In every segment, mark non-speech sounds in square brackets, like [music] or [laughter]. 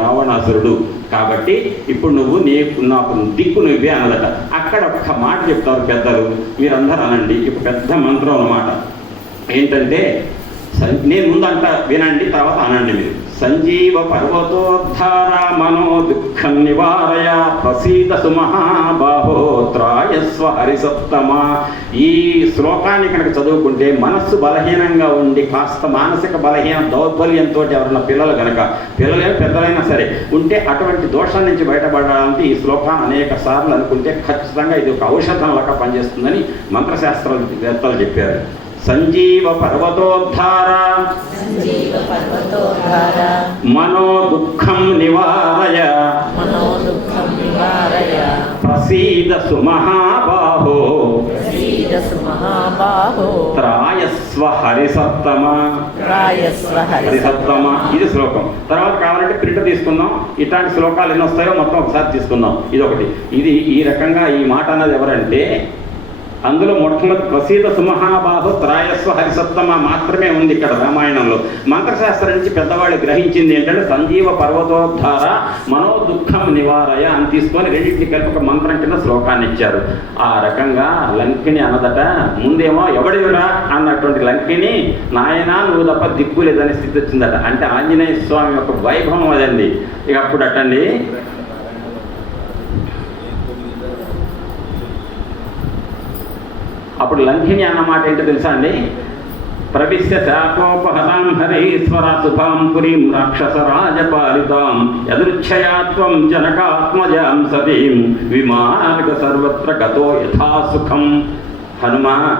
రావణాసురుడు. కాబట్టి ఇప్పుడు నువ్వు నీ నాకు దిక్కు నువ్వే అన్నదట. అక్కడ ఒక్క మాట చెప్తారు పెద్దలు. మీరందరూ అనండి. ఇప్పుడు పెద్ద మంత్రం అన్నమాట. ఏంటంటే సం- నేను ముందంట వినండి తర్వాత అనండి మీరు. సంజీవ పర్వతోద్ధార మనో దుఃఖం నివారయ ప్రసీద సుమహాబాహో హరిసప్తమ ఈ శ్లోకాన్ని కనుక చదువుకుంటే మనస్సు బలహీనంగా ఉండి కాస్త మానసిక బలహీన దౌర్బల్యంతో ఎవరన్నా పిల్లలు కనుక పిల్లలే పెద్దలైనా సరే ఉంటే అటువంటి దోషం నుంచి బయటపడడానికి ఈ శ్లోకాన్ని అనేక సార్లు అనుకుంటే ఖచ్చితంగా ఇది ఒక ఔషధం లాగా పనిచేస్తుందని మంత్రశాస్త్రవేత్తలు చెప్పారు. సంజీవ పర్వతోద్ధార మనో దుఃఖం నివారయ. మనో దుఃఖం నివారయ. ప్రసీద సుమహాబాహో ప్రసీద సుమహాబాహో త్రాయస్వ హరిసత్తమ హరిసత్తమ ఇది శ్లోకం. తర్వాత కావాలంటే ప్రింట్ తీసుకుందాం. ఇట్లాంటి శ్లోకాలు ఎన్ని వస్తాయో మొత్తం ఒకసారి తీసుకుందాం. ఇది ఒకటి ఇది ఈ రకంగా ఈ మాట అన్నది ఎవరంటే అందులో మొట్టమొదటి ప్రసీద సుమహాబాహు త్రాయస్వ హరిసత్తమ మాత్రమే ఉంది ఇక్కడ రామాయణంలో. మంత్రశాస్త్రం నుంచి పెద్దవాళ్ళు గ్రహించింది ఏంటంటే సంజీవ పర్వతోద్ధార మనో దుఃఖం నివారయ అని తీసుకొని రెండింటిని కలిపి ఒక మంత్రం కింద శ్లోకాన్ని ఇచ్చారు. ఆ రకంగా లంకిని అన్నదట ముందేమో ఎవడెవరా? అన్నటువంటి లంకిని నాయన నువ్వు తప్ప దిక్కు లేదని స్థితి వచ్చిందట. అంటే ఆంజనేయ స్వామి యొక్క వైభవం అదండి. ఇక అప్పుడు అటండి అప్పుడు లంఘిని అన్నమాట ఏంటో తెలుసా అండి? ప్రవిశ్య శాకోపహతాం హరీశ్వర సుభాం పురీం రాక్షస రాజపాలితాం యదృచ్ఛయాత్వం జనకాత్మజాం సతీం విమానక సర్వత్ర గతో యథా సుఖం. హనుమ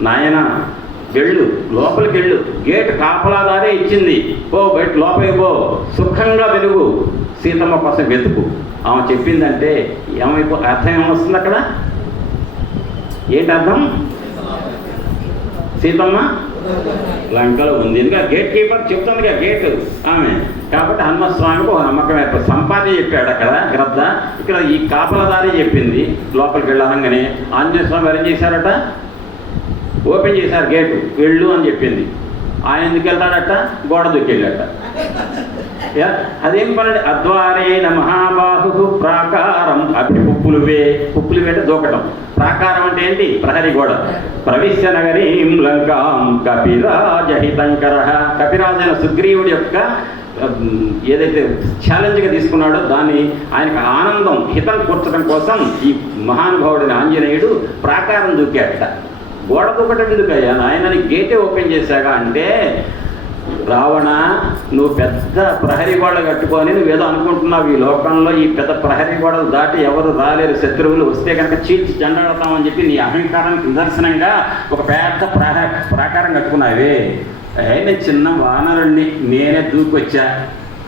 నాయన వెళ్ళు లోపలికి వెళ్ళు. గేట్ కాపలాదారే ఇచ్చింది. పో బయట లోపలికి పో. సుఖంగా వెలుగు. సీతమ్మ కోసం వెతుకు. ఆమె చెప్పిందంటే ఏమైపో అర్థం ఏమొస్తుంది అక్కడ? ఏంటి అర్థం సీతమ్మ? లంకలో ఉంది. ఎందుకంటే గేట్ కీపర్ చెప్తుంది గేట్ ఆమె. కాబట్టి హనుమస్వామికి ఒక నమ్మకం ఏర్పడు సంపాది చెప్పాడు అక్కడ గ్రద్ద. ఇక్కడ ఈ కాపలదారి చెప్పింది. లోపలికి వెళ్ళాలంగానే ఆంజనేయ స్వామి ఏం చేశారట? ఓపెన్ చేశారు గేటు వెళ్ళు అని చెప్పింది. ఆయన ఎందుకు వెళ్తాడట? గోడ దూకి వెళ్ళాట యా, అదేం అద్వారేణ మహాబాహు ప్రాకారం అవి పుప్పులువే పుప్పులువే అంటే దూకటం. ప్రాకారం అంటే ఏంటి? ప్రహరీ గోడ. ప్రవిశ్య నగరీం లంకాం కపిరాజహితంకర. కపిరాజైన సుగ్రీవుడి యొక్క ఏదైతే ఛాలెంజ్గా తీసుకున్నాడో దాన్ని ఆయనకు ఆనందం హితం కూర్చడం కోసం ఈ మహానుభావుడిని ఆంజనేయుడు ప్రాకారం దూకాడట. గోడ దూకటం ఎందుకయ్యా? ఆయన గేటే ఓపెన్ చేశాగా అంటే రావణ నువ్వు పెద్ద ప్రహరీ గోడ కట్టుకొని నువ్వేదో అనుకుంటున్నావు ఈ లోకంలో ఈ పెద్ద ప్రహరీ గోడలు దాటి ఎవరు రాలేరు. శత్రువులు వస్తే కనుక చీల్చి చెండాడతామని చెప్పి నీ అహంకారానికి నిదర్శనంగా ఒక పెద్ద ప్రాహ ప్రాకారం కట్టుకున్నావే. ఏ చిన్న వానరుణ్ణి నేనే దూకొచ్చా?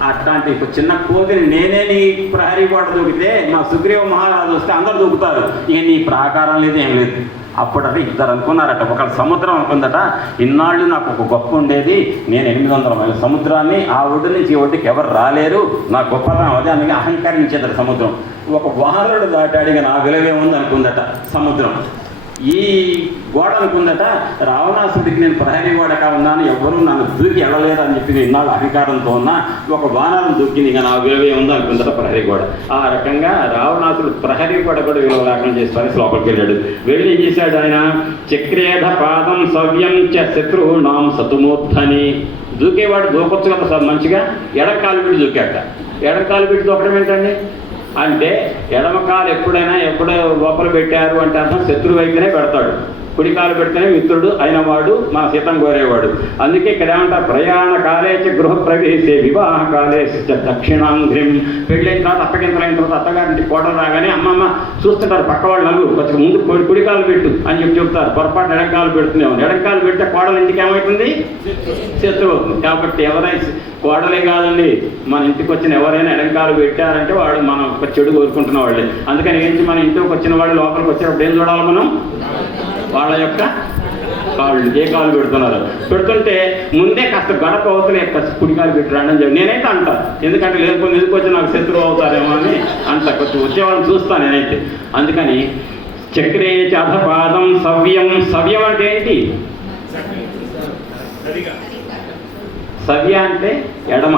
అట్లాంటి ఒక చిన్న కోతిని నేనే నీ ప్రహరీ గోడ దూకితే మా సుగ్రీవ మహారాజు వస్తే అందరు దూకుతారు. ఇక నీ ప్రాకారం లేదు ఏం లేదు. అప్పుడట ఇద్దరు అనుకున్నారట. ఒకళ్ళు సముద్రం అనుకుందట ఇన్నాళ్ళు నాకు ఒక గొప్ప ఉండేది. నేను ఎనిమిది వందల మైలు సముద్రాన్ని ఆ ఒడ్డు నుంచి ఈ ఒడ్డుకి ఎవరు రాలేరు. నా గొప్పతనం అదే అందుకే అహంకరించేదట సముద్రం. ఒక వానరుడు దాటాడిగా నా విలువే ఉంది అనుకుందట సముద్రం. ఈ గోడ అనుకుందట రావణాసుడికి నేను ప్రహరీ గోడగా ఉన్నాను ఎవరూ నన్ను దూకి వెళ్ళలేదు అని చెప్పి నేను ఇన్నాళ్ళు అధికారంతో ఉన్నా ఒక బాణాలను దూకి ఇంకా నా విలువే ఉంది అనుకుందట ప్రహరీ గోడ. ఆ రకంగా రావణాసుడు ప్రహరీ గోడ కూడా విలువ లేకుండా చేస్తారని లోపలికి వెళ్ళాడు. వెళ్ళి ఏం చేశాడు ఆయన? చక్రేధ పాదం సవ్యం చ శత్రువునాం సతుమూర్ధని. దూకేవాడు దూకొచ్చు కదా సార్ మంచిగా? ఎడకాలు పెట్టి దూకాట ఎడకాలు పెట్టి దూకడం ఏంటండి? అంటే ఎడమకాలు ఎప్పుడైనా ఎప్పుడో లోపల పెట్టారు అంటే అర్థం శత్రువు వైపునే పెడతాడు. కుడికాలు పెడితేనే మిత్రుడు అయిన వాడు మన సీతం కోరేవాడు. అందుకే ఇక్కడ ఏమంటారు ప్రయాణ కాలేచ గృహ ప్రవేశే వివాహ కాలేశ దక్షిణాంధ్రిం. పెళ్ళైన తర్వాత అప్పగింతలైన తర్వాత అత్తగారింటి కోటలు రాగానే అమ్మమ్మ చూస్తుంటారు పక్క వాళ్ళు నలుగురు. కొంచెం ముందు కుడికాలు పెట్టు అని చెప్పి చెప్తారు పొరపాటు ఎడంకాలు పెడుతున్నాము ఎడంకాలు పెడితే కోడలు ఇంటికి ఏమవుతుంది శత్రువు అవుతుంది కాబట్టి ఎవరైనా కోడలే కాదండి. మన ఇంటికి వచ్చిన ఎవరైనా ఎడంకాలు పెట్టారంటే వాడు మనం ఒక చెడు కోరుకుంటున్న వాళ్ళే. అందుకని ఏంటి మన ఇంటికి వచ్చిన వాళ్ళు లోపలికి వచ్చేటప్పుడు ఏం చూడాలి మనం? వాళ్ళ యొక్క కాళ్ళు ఏ కాలు పెడుతున్నారు? పెడుతుంటే ముందే కాస్త గడప అవుతున్నాయి కాస్త కుడి కాలు అని చెప్పి నేనైతే అంట ఎందుకంటే లేకపోతే ఎందుకొచ్చి నాకు శత్రువు అవుతారేమో అని అంట కొంచెం వచ్చేవాళ్ళని చూస్తాను నేనైతే. అందుకని చక్రే చధపాదం సవ్యం. సవ్యం అంటే ఏంటి? సవ్య అంటే ఎడమ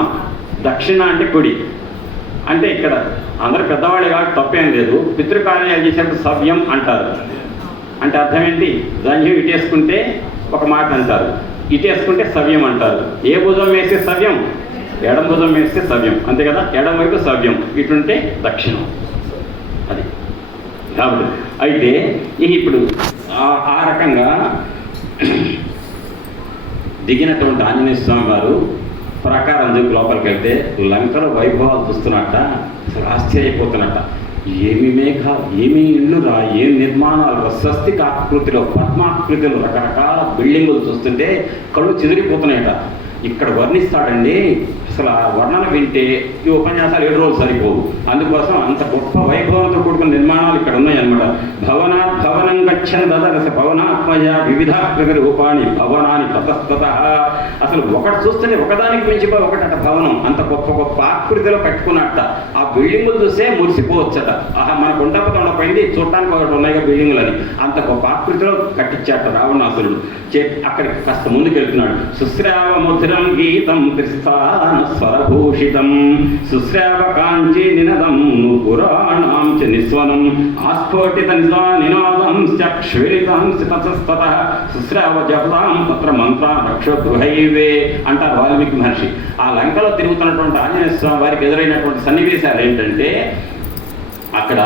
దక్షిణ అంటే కుడి. అంటే ఇక్కడ అందరు పెద్దవాళ్ళు కాబట్టి తప్పేం లేదు. పితృకార్యాలు చేసేటప్పుడు సవ్యం అంటారు. అంటే అర్థం ఏంటి? జంధ్యం ఇటేసుకుంటే ఒక మాట అంటారు. ఇటేసుకుంటే సవ్యం అంటారు. ఏ భుజం వేస్తే సవ్యం? ఎడం భుజం వేస్తే సవ్యం. అంతే కదా? ఎడం వైపు సవ్యం. ఇటుంటే దక్షిణం. అది. కాబట్టి అయితే ఇప్పుడు ఆ- రకంగా [clears throat] దిగినటువంటి ఆంజనేయ స్వామి వారు ప్రకారం దిక్కు లోపలికి వెళ్తే లంకలో వైభవాలు చూస్తున్నట్ట అసలు ఆశ్చర్యపోతున్నట్ట. ఏమి మేఘ ఏమి ఇల్లురా ఏం నిర్మాణాలు స్వస్తిక ఆకృతిలో పద్మాకృతిలో రకరకాల బిల్డింగులు చూస్తుంటే కళ్ళు చెదిరిపోతున్నాయట. ఇక్కడ వర్ణిస్తాడండి అసలు ఆ వర్ణన వింటే ఈ ఉపన్యాసాలు ఏడు రోజులు సరిపోవు. అందుకోసం అంత గొప్ప వైభవంతో కూడుకున్న నిర్మాణాలు ఇక్కడ ఉన్నాయన్నమాట. భవనా భవనం గచ్చన్ దదరస భవనాత్మజ వివిధాకృతి రూపాన్ని భవనాన్ని తతస్తత. అసలు ఒకటి చూస్తేనే ఒకదానికి మించిపోయి ఒకటట భవనం. అంత గొప్ప గొప్ప ఆకృతిలో కట్టుకున్నట్ట ఆ బిల్డింగులు చూస్తే మురిసిపోవచ్చట. ఆహా మన గుండప ఉండపోయింది చూడటానికి ఒకటి ఉన్నాయి బిల్డింగులు అని అంత గొప్ప ఆకృతిలో కట్టించాట రావణాసురుడు. చే అక్కడికి కాస్త ముందుకు వెళ్తున్నాడు సుశ్రావ మధురం గీతం త్రిస్థాన స్వరభూషితం సుశ్రావకాంచీ నినదం పురాణాం చ నిస్వనం. ఆస్ఫోటిత నినాదం చక్షులితం సితస్తత సుశ్రావ జపదాం తత్ర మంత్ర రక్ష అంటారు వాల్మీకి మహర్షి. ఆ లంకలో తిరుగుతున్నటువంటి ఆంజనేయ స్వామి వారికి ఎదురైనటువంటి సన్నివేశాలు ఏంటంటే అక్కడ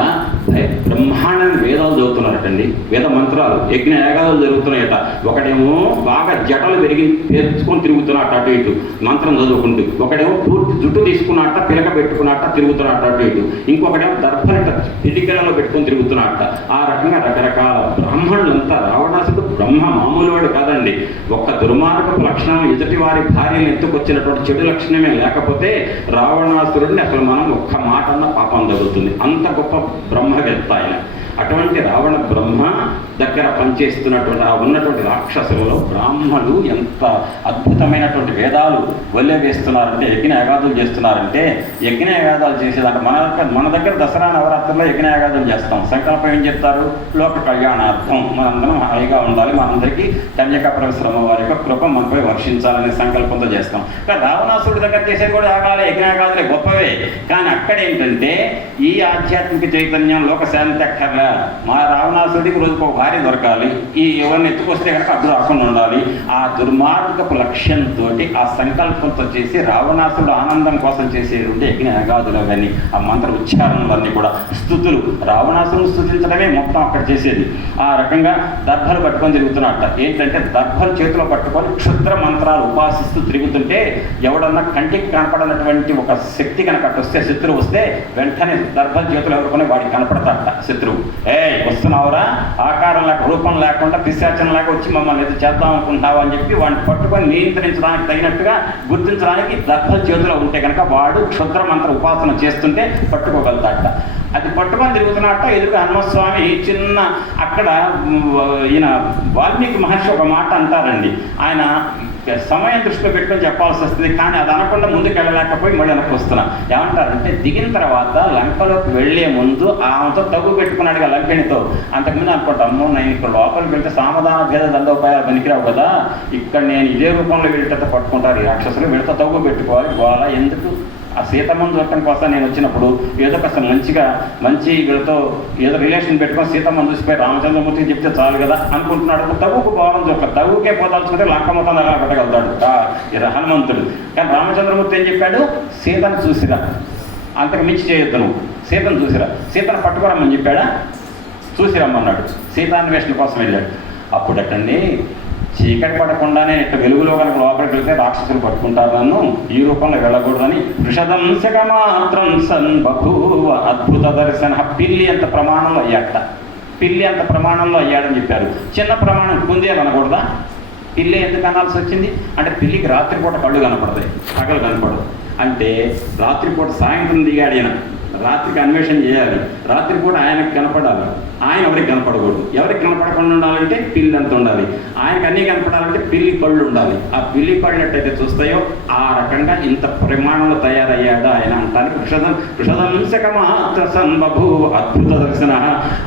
బ్రహ్మాండానికి వేదాలు చదువుతున్నారటండి వేద మంత్రాలు యజ్ఞ యాగాలు జరుగుతున్నాయట. ఒకడేమో బాగా జటలు పెరిగి పేర్చుకొని తిరుగుతున్నట్ట అటు ఇటు. మంత్రం చదువుకుంటూ. ఒకడేమో పూర్తి జుట్టు తీసుకున్నట్ట పిలక పెట్టుకున్నట్ట తిరుగుతున్నట్ట అటు ఇటు. ఇంకొకడేమో దర్భలట పిడికలలో పెట్టుకొని తిరుగుతున్నట్ట ఆ రకంగా రకరకాల బ్రాహ్మణులంతా రావణాసుడు బ్రహ్మ మామూలు వాడు కాదండి. ఒక్క దుర్మార్గపు లక్షణం ఎదుటి వారి భార్యను ఎత్తుకొచ్చినటువంటి చెడు లక్షణమే లేకపోతే రావణాసురుడిని అసలు మనం ఒక్క మాట అన్న పాపం జరుగుతుంది. అంత గొప్ప బ్రహ్మవేత్త ఆయన. అటువంటి రావణ బ్రహ్మ దగ్గర పనిచేస్తున్నటువంటి ఆ ఉన్నటువంటి రాక్షసులలో బ్రాహ్మణులు ఎంత అద్భుతమైనటువంటి వేదాలు వల్లె వేస్తున్నారంటే యజ్ఞ యాగాదులు చేస్తున్నారంటే యజ్ఞ యాగాదాలు మన దగ్గర మన దగ్గర దసరా నవరాత్రుల్లో యజ్ఞ యాగాదులు చేస్తాం. సంకల్పం ఏం చెప్తారు? లోక కళ్యాణార్థం. మనందరం హాయిగా ఉండాలి. మనందరికీ కన్యకా పరిశ్రమ వారి యొక్క కృప మనపై వర్షించాలనే సంకల్పంతో చేస్తాం. కానీ రావణాసుడి దగ్గర చేసేది కూడా యాగాలే యజ్ఞయాగాదులే గొప్పవే. కానీ అక్కడ ఏంటంటే ఈ ఆధ్యాత్మిక చైతన్యం లోక శాంతి అక్కర్లే మా రావణాసుడికి రోజుకు ఒక భార్య దొరకాలి. ఈ ఎవరిని ఎత్తుకొస్తే కనుక అడ్డు రాకుండా ఉండాలి. ఆ దుర్మార్గపు లక్ష్యంతో ఆ సంకల్పంతో చేసి రావణాసుడు ఆనందం కోసం చేసేటువంటి యజ్ఞ యాగాదులు అవన్నీ ఆ మంత్ర ఉచ్చారణలన్నీ కూడా స్థుతులు. రావణాసురుని స్థుతించడమే మొత్తం అక్కడ చేసేది. ఆ రకంగా దర్భలు పట్టుకొని తిరుగుతున్నట్ట ఏంటంటే దర్భలు చేతిలో పట్టుకొని క్షుద్ర మంత్రాలు ఉపాసిస్తూ తిరుగుతుంటే ఎవడన్నా కంటికి కనపడనటువంటి ఒక శక్తి కనుక వస్తే శత్రువు వస్తే వెంటనే దర్భల చేతులు ఎవరుకొని వాడికి కనపడతాడట శత్రువు. ఏ వస్తున్నావురా? ఆకారం లేక రూపం లేకుండా పిశాచం లేక వచ్చి మమ్మల్ని ఏదో చేద్దాం అనుకుంటున్నావు అని చెప్పి వాడిని పట్టుకొని నియంత్రించడానికి తగినట్టుగా గుర్తించడానికి దర్భల చేతిలో ఉంటే కనుక వాడు క్షుద్ర మంత్ర ఉపాసన చేస్తుంటే పట్టుకోగలుగుతాట అది పట్టుకొని తిరుగుతున్నట్ట ఎదురుగా హనుమస్వామి చిన్న అక్కడ ఈయన వాల్మీకి మహర్షి ఒక మాట అంటారండి. ఆయన సమయం దృష్టిలో పెట్టుకొని చెప్పాల్సి వస్తుంది. కానీ అది అనకుండా ముందుకు వెళ్ళలేకపోయి మళ్ళీ వెనక్కి వస్తున్నా. ఏమంటారంటే దిగిన తర్వాత లంకలోకి వెళ్ళే ముందు ఆమెతో తగ్గు పెట్టుకున్నాడుగా లంకెణితో. అంతకుముందు అనుకుంటా అమ్మో నేను ఇక్కడ లోపలికి వెళ్తే సామధాన భేద దండోపాయాలు పనికిరావు కదా. ఇక్కడ నేను ఇదే రూపంలో వీళ్ళతో పట్టుకుంటారు. ఈ రాక్షసులు వీళ్ళతో తగ్గు పెట్టుకోవాలి. గోళ ఎందుకు? ఆ సీతమ్మను చూడటం కోసం నేను వచ్చినప్పుడు ఏదో కాస్త మంచిగా మంచి వీళ్ళతో ఏదో రిలేషన్ పెట్టుకొని సీతమ్మను చూసిపోయి రామచంద్రమూర్తికి చెప్తే చాలు కదా అనుకుంటున్నాడు. తగుకు పోవడం చూక తగుకే పోదాల్చుకుంటే లంక మొత్తం అలా పెట్టగలుగుతాడు. హనుమంతుడు కానీ రామచంద్రమూర్తి ఏం చెప్పాడు? సీతను చూసిరా. అంతకు మించి చేయొద్దు నువ్వు. సీతను చూసిరా. సీతను పట్టుకోరమ్మని చెప్పాడా? చూసి రమ్మన్నాడు సీతాన్వేషణ కోసం వెళ్ళాడు. అప్పుడు అట్టండి చీకటి పడకుండానే ఇట్లా వెలుగులో కనుక లోపలికి వెళ్తే రాక్షసులు పట్టుకుంటారు నన్ను ఈ రూపంలో వెళ్ళకూడదని వృషదంశక మాత్రం సన్ బభూవ అద్భుత దర్శన పిల్లి అంత ప్రమాణంలో అయ్యాట పిల్లి అంత ప్రమాణంలో అయ్యాడని చెప్పారు. చిన్న ప్రమాణం కుందేలు అనకూడదా? పిల్లి ఎందుకు అనాల్సి వచ్చింది? అంటే పిల్లికి రాత్రిపూట కళ్ళు కనపడతాయి పగలు కనపడదు అంటే రాత్రిపూట సాయంత్రం దిగాడు ఈయన. రాత్రికి అన్వేషణ చేయాలి. రాత్రి కూడా ఆయనకు కనపడాలి. ఆయన ఎవరికి కనపడకూడదు. ఎవరికి కనపడకుండా ఉండాలంటే పిల్లి అంత ఉండాలి. ఆయనకు అన్నీ కనపడాలంటే పిల్లి కళ్ళు ఉండాలి. ఆ పిల్లి కళ్ళు ఎట్టయితే చూస్తాయో ఆ రకంగా ఇంత ప్రమాణంలో తయారయ్యాడు ఆయన అంటానికి కృషదం కృషదంశక మహాత్రసన్ అద్భుత దర్శన.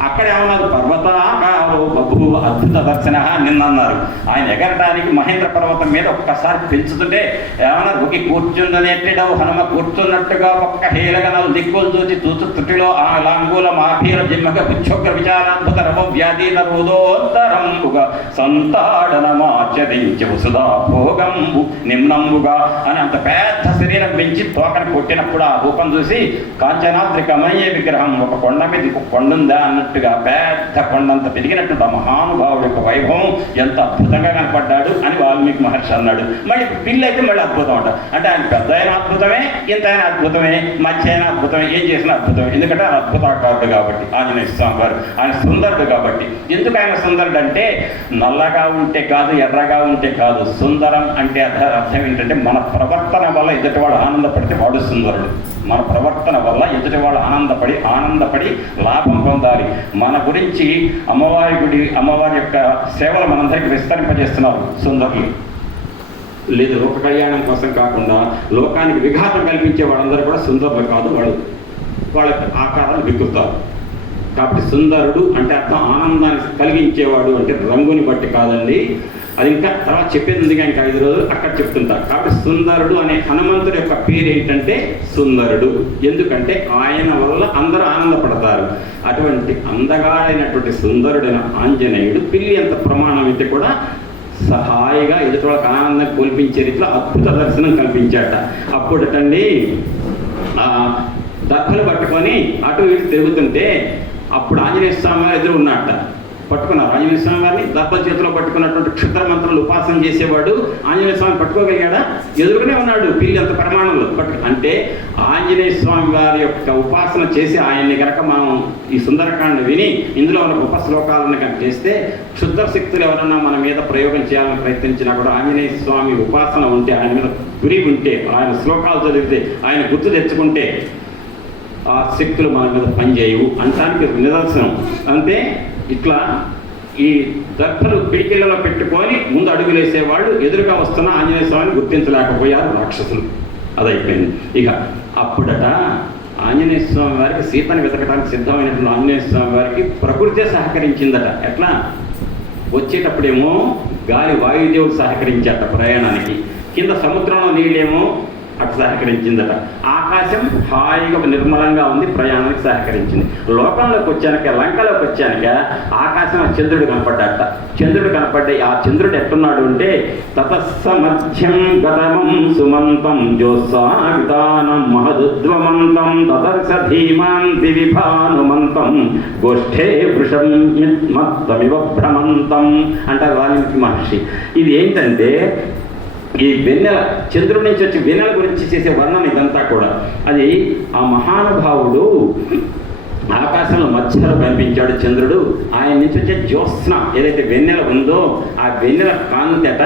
అక్కడ ఏమన్నారు? పర్వతాకార బభూ అద్భుత దర్శన నిన్నన్నారు. ఆయన ఎగరటానికి మహేంద్ర పర్వతం మీద ఒక్కసారి పెంచుతుంటే ఏమన్నా రుకి కూర్చుండనేటిడవు హనుమ కూర్చున్నట్టుగా ఒక్క హేలగనలు దిక్కులు చూచి తూచు త్రుటిలో ఆ లాంగూల మాభీర జిమ్మక పుచ్చొక్క విచారాద్భుత రవ వ్యాధీన రోదోత్తరంబుగా సంతాడనమాచరించి వసుదా భోగంబు నిమ్నంబుగా అని అంత పెద్ద శరీరం పెంచి తోకని కొట్టినప్పుడు ఆ రూపం చూసి కాంచనాద్రి కమయ్యే విగ్రహం ఒక కొండ మీద ఒక కొండ ఉందా అన్నట్టుగా పెద్ద కొండంత పెరిగినట్టు ఆ మహానుభావుడు యొక్క వైభవం ఎంత అద్భుతంగా కనపడ్డాడు అని వాల్మీకి మహర్షి అన్నాడు. మళ్ళీ పిల్లి అయితే మళ్ళీ అద్భుతం అంట. అంటే ఆయన పెద్ద అయిన అద్భుతమే ఇంత అయిన అద్భుతమే మధ్య అయిన అద్భుతమే ఏం చేసిన అద్భుతమే. ఎందుకంటే ఆయన అద్భుతాకారుడు కాబట్టి ఆంజనేయ స్వామి వారు. ఆయన సుందరుడు కాబట్టి. ఎందుకు ఆయన సుందరుడు అంటే నల్లగా ఉంటే కాదు ఎర్రగా ఉంటే కాదు సుందరం అంటే అర్థం ఏంటంటే మన ప్రవర్తన వల్ల ఎదుటివాడు ఆనందపడితే వాడు సుందరుడు. మన ప్రవర్తన వల్ల ఎదుటివాడు ఆనందపడి ఆనందపడి లాభం పొందాలి. మన గురించి అమ్మవారి గుడి అమ్మవారి యొక్క సేవలు మనందరికీ విస్తరింపజేస్తున్నారు. సుందరులు. లేదు లోక కళ్యాణం కోసం కాకుండా లోకానికి విఘాతం కల్పించే వాళ్ళందరూ కూడా సుందరులు కాదు వాళ్ళు. వాళ్ళ ఆకారాలు విక్కుతారు కాబట్టి సుందరుడు అంటే అర్థం ఆనందాన్ని కలిగించేవాడు అంటే రంగుని బట్టి కాదండి. అది ఇంకా తర్వాత చెప్పేది ఉంది ఇంకా ఐదు రోజులు అక్కడ చెప్తుంటా. కాబట్టి సుందరుడు అనే హనుమంతుడి యొక్క పేరు ఏంటంటే సుందరుడు. ఎందుకంటే ఆయన వల్ల అందరూ ఆనందపడతారు. అటువంటి అందగాడైనటువంటి సుందరుడైన ఆంజనేయుడు పిల్లి అంత ప్రమాణం అయితే కూడా సహాయిగా ఎదుటి వాళ్ళకి ఆనందం కోల్పించే రీతిలో అద్భుత దర్శనం కల్పించాట అప్పుడటండి ఆ దర్భలు పట్టుకొని అటు ఇటు తిరుగుతుంటే అప్పుడు ఆంజనేయ స్వామి ఎదురు ఉన్నట్ట పట్టుకున్నారు. ఆంజనేయ స్వామి వారిని దర్భ చేతిలో పట్టుకున్నటువంటి క్షుద్ర మంత్రులు ఉపాసన చేసేవాడు ఆంజనేయ స్వామి పట్టుకోగలిగాడా? ఎదురుగానే ఉన్నాడు. పిల్లి అంత ప్రమాణంలో పట్టు. అంటే ఆంజనేయ స్వామి వారి యొక్క ఉపాసన చేసి ఆయన్ని కనుక మనం ఈ సుందరకాండ విని ఇందులో ఉన్న ఉప శ్లోకాలను కనుక చేస్తే క్షుద్ర శక్తులు ఎవరన్నా మన మీద ప్రయోగం చేయాలని ప్రయత్నించినా కూడా ఆంజనేయ స్వామి ఉపాసన ఉంటే ఆయన మీద గురి ఉంటే ఆయన శ్లోకాలు చదివితే ఆయన గుర్తు తెచ్చుకుంటే ఆ శక్తులు మన మీద పనిచేయవు. అంటానికి నిదర్శనం. అంటే ఇట్లా ఈ దర్భలు పిడికిళ్ళలో పెట్టుకొని ముందు అడుగులేసేవాళ్ళు ఎదురుగా వస్తున్న ఆంజనేయ స్వామిని గుర్తించలేకపోయారు రాక్షసులు. అదైపోయింది. ఇక అప్పుడట ఆంజనేయ స్వామి వారికి సీతను వెతకడానికి సిద్ధమైనటువంటి ఆంజనేయ స్వామి వారికి ప్రకృతే సహకరించిందట. ఎట్లా? వచ్చేటప్పుడేమో గాలి వాయుదేవుడు సహకరించాట ప్రయాణానికి. కింద సముద్రంలో నీళ్ళేమో అటు సహకరించిందట. ఆకాశం హాయిగా నిర్మలంగా ఉంది ప్రయాణానికి సహకరించింది. లోకంలోకి వచ్చాక లంకలోకి వచ్చాక ఆకాశం ఆ చంద్రుడు కనపడ్డాట చంద్రుడు కనపడ్డే ఆ చంద్రుడు ఎట్టున్నాడు అంటే తతస్సమధ్యం గతమం సుమంతం జ్యోత్సావితానం మహదుద్వమంతం తదర్శ ధీమాంతి విభానుమంతం గోష్ఠే వృషం మత్తమివ భ్రమంతం అంటారు వాల్మీకి మహర్షి. ఇది ఏంటంటే ఈ వెన్నెల చంద్రుడి నుంచి వచ్చి వెన్నెల గురించి చేసే వర్ణన ఇదంతా కూడా. అది ఆ మహానుభావుడు ఆకాశంలో మధ్యలో కనిపించాడు చంద్రుడు. ఆయన నుంచి వచ్చే జ్యోత్స్న ఏదైతే వెన్నెల ఉందో ఆ వెన్నెల కాంతట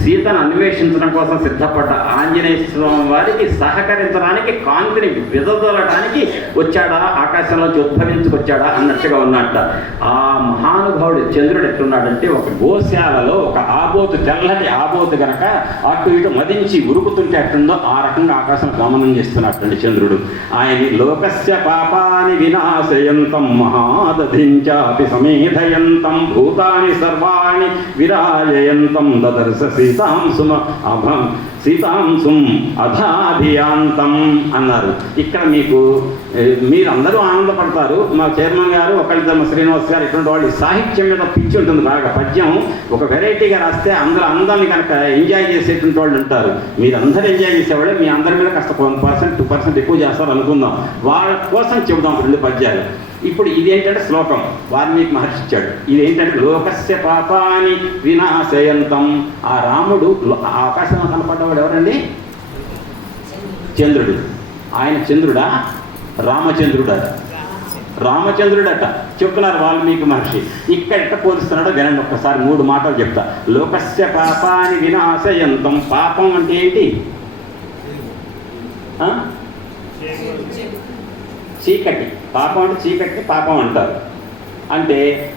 సీతను అన్వేషించడం కోసం సిద్ధపడ్డ ఆంజనేయ స్వామి వారికి సహకరించడానికి కాంతిని విదదలటానికి వచ్చాడా? ఆకాశంలోంచి ఉద్భవించుకొచ్చాడా? అన్నట్టుగా ఉన్నట్ట ఆ మహానుభావుడు చంద్రుడు ఎట్టున్నాడంటే ఒక గోశాలలో ఒక ఆబోతు తెల్లటి ఆబోతు గనక అటు ఇటు మదించి ఉరుకుతుంటే అట్టుందో ఆ రకంగా ఆకాశం గమనం చేస్తున్నట్టండి చంద్రుడు. ఆయన లోకస్య పాపాని వినాశయంతం మహాదధించాపి సమేధయంతం భూతాని సర్వాణి విరాజయంతం దదర్శసి సీతాం సుమ అభం సీతాంశం అధాభియాంతం అన్నారు. ఇక్కడ మీకు మీరందరూ ఆనందపడతారు. మా చైర్మన్ గారు ఒకళ్ళిద్దరు శ్రీనివాస్ గారు ఇటువంటి వాళ్ళు సాహిత్యం మీద పిచ్చి ఉంటుంది. బాగా పద్యం. ఒక వెరైటీగా రాస్తే అందరూ అందాన్ని కనుక ఎంజాయ్ చేసేటువంటి వాళ్ళు ఉంటారు. మీరందరూ ఎంజాయ్ చేసేవాళ్ళే. మీ అందరి మీద కాస్త వన్ పర్సెంట్ టూ పర్సెంట్ ఎక్కువ చేస్తారు అనుకుందాం వాళ్ళ కోసం చెబుదాం రెండు పద్యాలు. ఇప్పుడు ఇది ఏంటంటే శ్లోకం. వాల్మీకి మహర్షి ఇచ్చాడు. ఇది ఏంటంటే లోకస్య పాపాని వినాశయంతం. ఆ రాముడు ఆ ఆకాశంలో కనపడ్డవాడు ఎవరండి? చంద్రుడు. ఆయన చంద్రుడా? రామచంద్రుడా. రామచంద్రుడట. చెప్తున్నారు వాల్మీకి మహర్షి. ఇక్కడ ఎట్ట పోలుస్తున్నాడో వినండి ఒక్కసారి మూడు మాటలు చెప్తా. లోకస్య పాపాని వినాశయంతం. పాపం అంటే ఏంటి? చీకటి. పాపం అంటే చీకటికి పాపం అంటారు. అంటే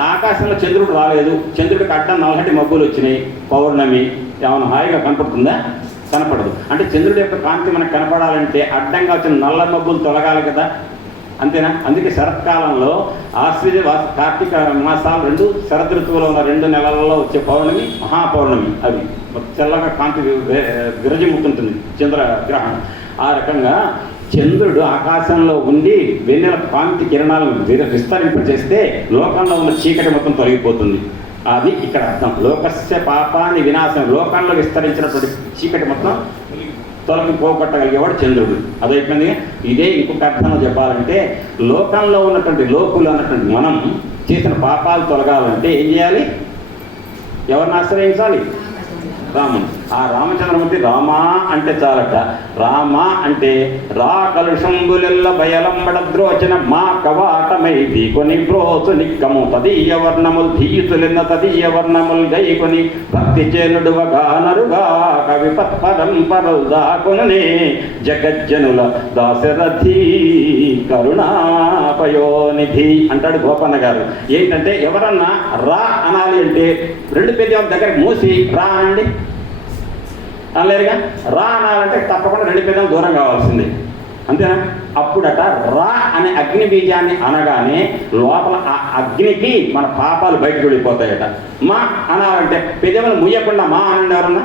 ఆకాశంలో చంద్రుడు రాలేదు. చంద్రుడికి అడ్డం నల్లటి మబ్బులు వచ్చినాయి. పౌర్ణమి ఏమైనా హాయిగా కనపడుతుందా? కనపడదు. అంటే చంద్రుడి యొక్క కాంతి మనకు కనపడాలంటే అడ్డంగా వచ్చిన నల్ల మబ్బులు తొలగాలి కదా. అంతేనా? అందుకే శరత్కాలంలో ఆశ్వజ కార్తీక మాసాలు రెండు శరద్ ఋతువులో ఉన్న రెండు నెలలలో వచ్చే పౌర్ణమి మహాపౌర్ణమి అవి. చల్లగా కాంతి వి- విరజిమ్ముతుంటుంది చంద్ర గ్రహణం ఆ రకంగా చంద్రుడు ఆకాశంలో ఉండి వెన్నెల కాంతి కిరణాలను విస్తరింపజేస్తే లోకంలో ఉన్న చీకటి మొత్తం తొలగిపోతుంది. అది ఇక్కడ అర్థం. లోకస్య పాపాన్ని వినాశం. లోకంలో విస్తరించినటువంటి చీకటి మొత్తం తొలగి పోగొట్టగలిగేవాడు చంద్రుడు. అదైపోయింది ఇదే ఇంకొక అర్థంలో చెప్పాలంటే లోకంలో ఉన్నటువంటి లోకులు అన్నటువంటి మనం చేసిన పాపాలు తొలగాలంటే ఏం చేయాలి? ఎవరిని ఆశ్రయించాలి? రాముడు ఆ రామచంద్రమూర్తి రామా అంటే చాలట. రామ అంటే రా కలుషంబులెల్ల బయలంబడ ద్రోచన మా కవాటమై కొని బ్రోతు నిక్కము తదీయ వర్ణముల్ ధీయుతులెన్న తదీయ వర్ణముల్ గైకొని భక్తి చేనుడువగా నరుగా కవి పరంపరలు దాకొననే జగజ్జనుల దాశరథి కరుణాపయోనిధి అంటాడు గోపన్న గారు. ఏంటంటే ఎవరన్నా రా అనాలి అంటే రెండు పెద్ద దగ్గర మూసి రా అనండి అనలేరుగా రా అనాలంటే తప్పకుండా రెండు పెద్దలు దూరం కావాల్సిందే. అంతేనా? అప్పుడట రా అనే అగ్ని బీజాన్ని అనగానే లోపల ఆ అగ్నికి మన పాపాలు బయటకు వెళ్ళిపోతాయట. మా అనాలంటే పెదవులు ముయ్యకుండా మా అనండి ఎవరన్నా?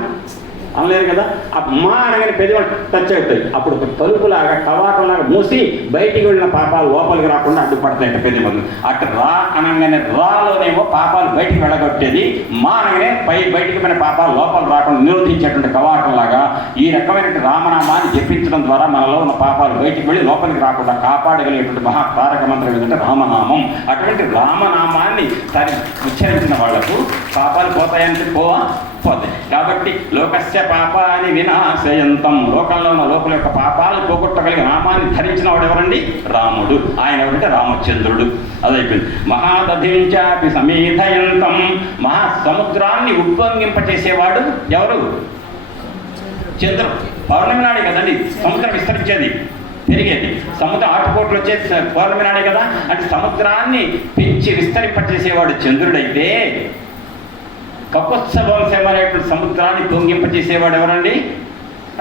అనలేరు కదా? అమ్మా మా అనగానే పెద్దవాళ్ళు టచ్ అవుతాయి అప్పుడు ఒక తలుపులాగా కవాటంలాగా మూసి బయటికి వెళ్ళిన పాపాలు లోపలికి రాకుండా అడ్డుపడతాయట పెదవులు అటు రా అనగానే రాలోనేమో పాపాలు బయటికి వెళ్ళగొట్టేది. మా అనగానే పై బయటికి పోయిన పాపాలు లోపల రాకుండా నిరోధించేటువంటి కవాటంలాగా ఈ రకమైన రామనామాన్ని జపించడం ద్వారా మనలో ఉన్న పాపాలు బయటికి వెళ్ళి లోపలికి రాకుండా కాపాడగలిగేటువంటి మహా తారక మంత్రం ఏంటంటే రామనామం. అటువంటి రామనామాన్ని సరి ఉచ్చరించిన వాళ్ళకు పాపాలు పోతాయంటే పోవా? పోతాయి కాబట్టి లోకస్య పాపాన్ని వినాశయంతం. లోకంలో ఉన్న లోపల యొక్క పాపాలు పోగొట్టగలిగిన నామాన్ని ధరించిన వాడు ఎవరండి? రాముడు. ఆయన ఎవరంటే రామచంద్రుడు. అదైపోయింది. మహాదధించాపి సమీధయంతం. మహాసముద్రాన్ని ఉప్పొంగింపచేసేవాడు ఎవరు? చంద్రుడు. పౌర్ణమి నాడే కదండి. సముద్రం విస్తరించేది పెరిగేది. సముద్ర ఆటుపోట్లు వచ్చే పౌర్ణమి నాడే కదా? అంటే సముద్రాన్ని పెంచి విస్తరింపచేసేవాడు చంద్రుడైతే కపుత్స వంశం అనేటువంటి సముద్రాన్ని తొంగింపచేసేవాడు ఎవరండి?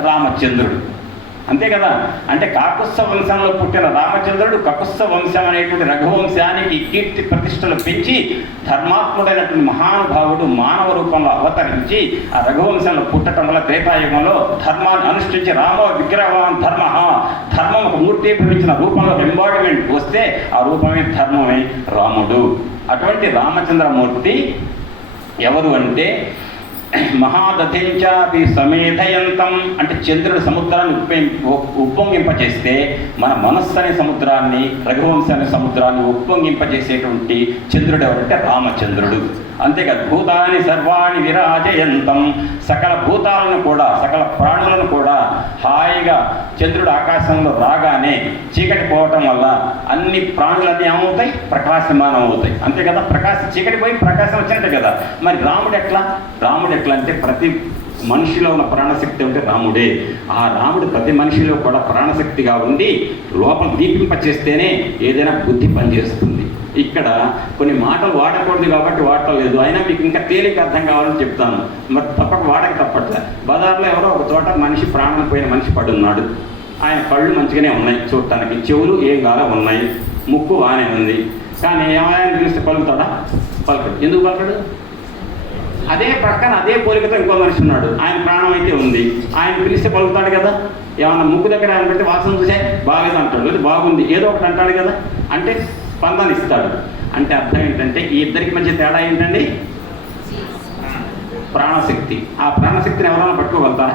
రామచంద్రుడు. అంతే కదా? అంటే కాకుత్స వంశంలో పుట్టిన రామచంద్రుడు కకుత్స వంశం అనేటువంటి రఘువంశానికి కీర్తి ప్రతిష్టలు పెంచి ధర్మాత్ముడైనటువంటి మహానుభావుడు మానవ రూపంలో అవతరించి ఆ రఘువంశంలో పుట్టడం వల్ల త్రేతాయుగంలో ధర్మాన్ని అనుష్ఠించి రామ విగ్రహవాన్ ధర్మ ధర్మం ఒక మూర్తి భవించిన రూపంలో ఎంబాడిమెంట్ వస్తే ఆ రూపమే ధర్మమే రాముడు. అటువంటి రామచంద్రమూర్తి ఎవరు అంటే మహాదతించాపి సమేధయంతం అంటే చంద్రుడు సముద్రాన్ని ఉప్పొం ఉప్పొంగింపజేస్తే మన మనస్సు అనే సముద్రాన్ని రఘువంశ అనే సముద్రాన్ని ఉప్పొంగింపజేసేటువంటి చంద్రుడు ఎవరంటే రామచంద్రుడు. అంతేకాదు భూతాన్ని సర్వాణి విరాజయంతం. సకల భూతాలను కూడా సకల ప్రాణులను కూడా హాయిగా చంద్రుడు ఆకాశంలో రాగానే చీకటి పోవటం వల్ల అన్ని ప్రాణులన్నీ ఏమవుతాయి? ప్రకాశమానం అవుతాయి అంతే కదా? ప్రకాశ చీకటి పోయి ప్రకాశం వచ్చినట్టే కదా? మరి రాముడు ఎట్లా? రాముడు ఎట్లా అంటే ప్రతి మనిషిలో ఉన్న ప్రాణశక్తి అంటే రాముడే. ఆ రాముడు ప్రతి మనిషిలో కూడా ప్రాణశక్తిగా ఉండి లోపల దీపింపచేస్తేనే ఏదైనా బుద్ధి పనిచేస్తుంది. ఇక్కడ కొన్ని మాటలు వాడకూడదు కాబట్టి వాడలేదు అయినా మీకు ఇంకా తేలిక అర్థం కావాలని చెప్తాను. మరి తప్పక వాడక తప్పట్లే. బజార్లో ఎవరో ఒక చోట మనిషి ప్రాణం పోయిన మనిషి పడున్నాడు ఆయన కళ్ళు మంచిగానే ఉన్నాయి. చూడటానికి చెవులు ఏం కాలా ఉన్నాయి. ముక్కు బాగానే ఉంది. కానీ ఏమైనా పిలిస్తే పలుకుతాడా? పలకడు. ఎందుకు పలకడు? అదే ప్రక్కన అదే పోలికతో ఇంకో మనిషి ఉన్నాడు. ఆయన ప్రాణం అయితే ఉంది. ఆయన పిలిస్తే పలుకుతాడు కదా. ఏమన్నా ముక్కు దగ్గర ఆయన పెడితే వాసన చూసే బాగాలేదు అంటాడు. లేదు బాగుంది. ఏదో ఒకటి అంటాడు కదా. అంటే స్పందన ఇస్తాడు. అంటే అర్థం ఏంటంటే ఈ ఇద్దరికి మధ్య తేడా ఏంటండి? ప్రాణశక్తి. ఆ ప్రాణశక్తిని ఎవరైనా పట్టుకోగలుగుతారా?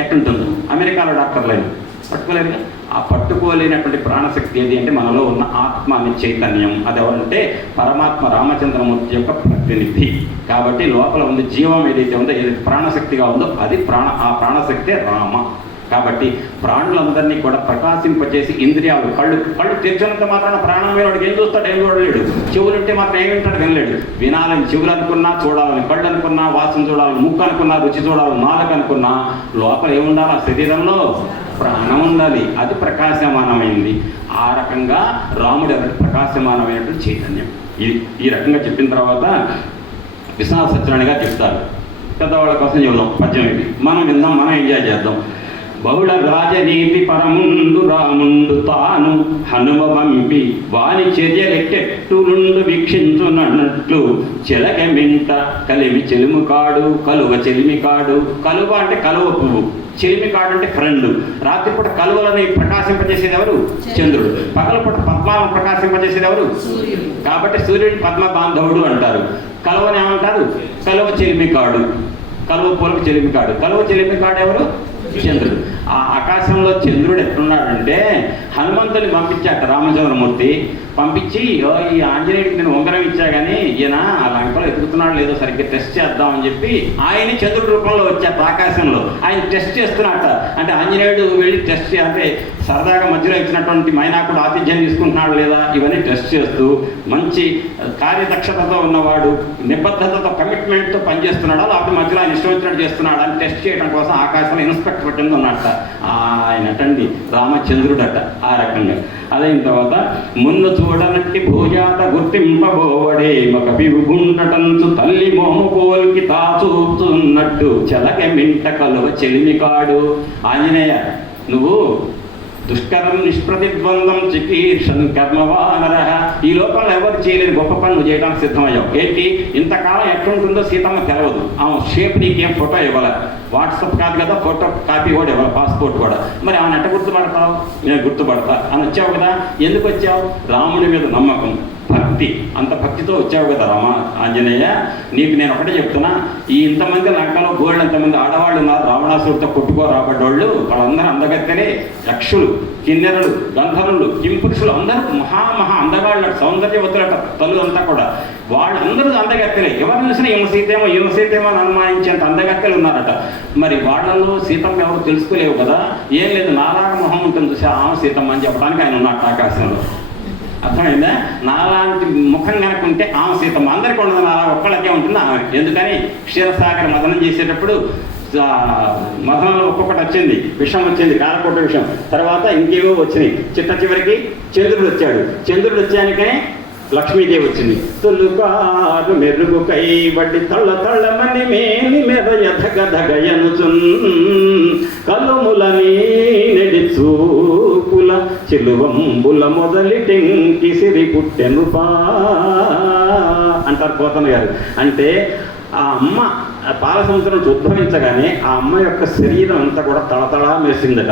ఎట్టుంటుందో అమెరికాలో డాక్టర్లైన పట్టుకోలేదు ఆ పట్టుకోలేనటువంటి ప్రాణశక్తి ఏది అంటే మనలో ఉన్న ఆత్మ అనే చైతన్యం. అది ఎవరంటే పరమాత్మ రామచంద్రమూర్తి యొక్క ప్రతినిధి. కాబట్టి లోపల ఉంది జీవం ఏదైతే ఉందో ఏదైతే ప్రాణశక్తిగా ఉందో అది ప్రాణ ఆ ప్రాణశక్తే రామ. కాబట్టి ప్రాణులందరినీ కూడా ప్రకాశింపచేసి ఇంద్రియాలు కళ్ళు కళ్ళు తెరిచినంత మాత్రాన ప్రాణం వాడికి ఏం చూస్తాడు? ఏం చూడలేడు. చెవులు ఉంటే మాత్రం ఏం వింటాడు? వినలేడు. వినాలని చెవులు అనుకున్నా చూడాలని కళ్ళు అనుకున్నా వాసన చూడాలని ముక్కు అనుకున్నా రుచి చూడాలని నాలుగు అనుకున్నా లోపల ఏముండాలి ఆ శరీరంలో ప్రాణం ఉండాలి. అది ప్రకాశమానమైంది. ఆ రకంగా రాముడు ఎవరికి ప్రకాశమానమైనటువంటి చైతన్యం? ఇది ఈ రకంగా చెప్పిన తర్వాత విశ్వనాథ సత్యనారాయణ చెప్తారు. పెద్దవాళ్ళ కోసం చెబుదాం. పద్యం ఇది. మనం విందాం మనం ఎంజాయ్ చేద్దాం. బహుళ రాజనీతి పరముండు రాముండు తాను హనుమ పంపి వాని చర్యలెట్టెట్టులుండు వీక్షించునన్నట్లు చెలగమింట కలిమి చెలుము కాడు కలువ చెలిమి కాడు. కలువ అంటే కలువ పువ్వు చెలిమి కాడు అంటే ఫ్రెండ్. రాత్రిపూట కలువలని ప్రకాశింపజేసేది ఎవరు? చంద్రుడు. పగలపూట పద్మాలను ప్రకాశింపజేసేది ఎవరు? కాబట్టి సూర్యుడు పద్మ బాంధవుడు అంటారు. కలువని ఏమంటారు? కలువ చెలిమికాడు కలువ పూలకు చెలిమికాడు కలువ చెలిమికాడు ఎవరు? చంద్రుడు. ఆ ఆకాశంలో చంద్రుడు ఎట్లున్నాడంటే హనుమంతుని పంపించాట రామచంద్రమూర్తి. పంపించి ఈ ఆంజనేయుడికి నేను ఉంగరం ఇచ్చా కానీ ఈయన ఆ లంకలో ఎదుగుతున్నాడు లేదో సరిగ్గా టెస్ట్ చేద్దామని చెప్పి ఆయన చంద్రుడి రూపంలో వచ్చాడు ఆకాశంలో ఆయన టెస్ట్ చేస్తున్నట్ట. అంటే ఆంజనేయుడు వెళ్ళి టెస్ట్ అంటే సరదాగా మధ్యలో ఇచ్చినటువంటి మైనాకుడు ఆతిథ్యం తీసుకుంటున్నాడు లేదా ఇవన్నీ టెస్ట్ చేస్తూ మంచి కార్యదక్షతతో ఉన్నవాడు నిబద్ధతతో కమిట్మెంట్తో పనిచేస్తున్నాడా లేకపోతే మధ్యలో ఆయన ఇష్టం వచ్చినట్టు చేస్తున్నాడా అని టెస్ట్ చేయడం కోసం ఆకాశంలో ఇన్స్పెక్టర్ కింద ఉన్నట్ట. ఆయన అటండి రామచంద్రుడట ఆ రకంగా. అదైన తర్వాత మున్ను చూడనట్టి భూజాత గుర్తింపబోవడే ఒక పిగుండటంచు తల్లి మోము పోల్కి తాచూపుతున్నట్టు చెలక మింట కలువ చెలిమికాడు. ఆంజనేయ నువ్వు దుష్కరం నిష్ప్రతిద్వందం చికీర్షన్ కర్మవానర ఈ లోకంలో ఎవరు చేయలేని గొప్ప పని నువ్వు చేయడానికి సిద్ధమయ్యావు. ఏంటి? ఇంతకాలం ఎట్లుంటుందో సీతమ్మ తెలవదు. ఆమె షేప్ నీకేం ఫోటో ఇవ్వాలి? వాట్సాప్ కాదు కదా ఫోటో కాపీ కూడా ఇవ్వాలి? పాస్పోర్ట్ కూడా. మరి ఆమెను ఎట్ట గుర్తుపడతావు? నేను గుర్తుపడతా. అని వచ్చావు కదా? ఎందుకు వచ్చావు? రాముడి మీద నమ్మకం. భక్తి. అంత భక్తితో వచ్చావు కదా రామ ఆంజనేయ నీకు నేను ఒకటే చెప్తున్నా ఈ ఇంతమంది లంకలో గోళ్ళు ఎంతమంది ఆడవాళ్ళు ఉన్నారు రావణాసుడితో కొట్టుకో రాబడ్డోళ్ళు వాళ్ళందరూ అందగత్తెలే యక్షులు కిన్నెరలు గంధర్వులు కింపురుషులు అందరూ మహా మహా అందగాళ్ళ సౌందర్యవతులట తల్లులంతా కూడా. వాళ్ళందరూ అందగత్తెలే. ఎవరు చూసినా ఈమె సీతేమో ఈమె సీతేమో అని అనుమానించేంత అందగత్తెలు ఉన్నారట. మరి వాళ్ళలో సీతమ్మ ఎవరు తెలుసుకోలేవు కదా? ఏం లేదు నాలాగా మొహం ఉంటుంది చూసి ఆమె సీతమ్మ అని చెప్పడానికి ఆయన ఉన్నట్టు ఆకాశంలో. అర్థమైందా? నాలాంటి ముఖం కనుకుంటే ఆమె సీతం అందరికీ ఉండదు నాలా ఒక్కళ్ళకే ఉంటుంది ఆమె. ఎందుకని? క్షీరసాగర మదనం చేసేటప్పుడు మదనంలో ఒక్కొక్కటి వచ్చింది. విషం వచ్చింది కాలకోట విషం. తర్వాత ఇంకేవో వచ్చినాయి. చిట్ట చివరికి చంద్రుడు వచ్చాడు. చంద్రుడు వచ్చానికనే లక్ష్మీదేవి వచ్చింది. తొలుకారు మెరుగు కై వడ్డి తళ్ళ తళ్ళమని మేని మెదయ ధగ ధగయనుచున్ కలుములని నెడి చూపుల చిలువంబుల మొదలి టెంకి సిరి పుట్టెను పా అంటారు పోతన గారు. అంటే ఆ అమ్మ పాల సముద్రం నుంచి ఉద్భవించగానే ఆ అమ్మ యొక్క శరీరం అంతా కూడా తళతళా మెరిసిందట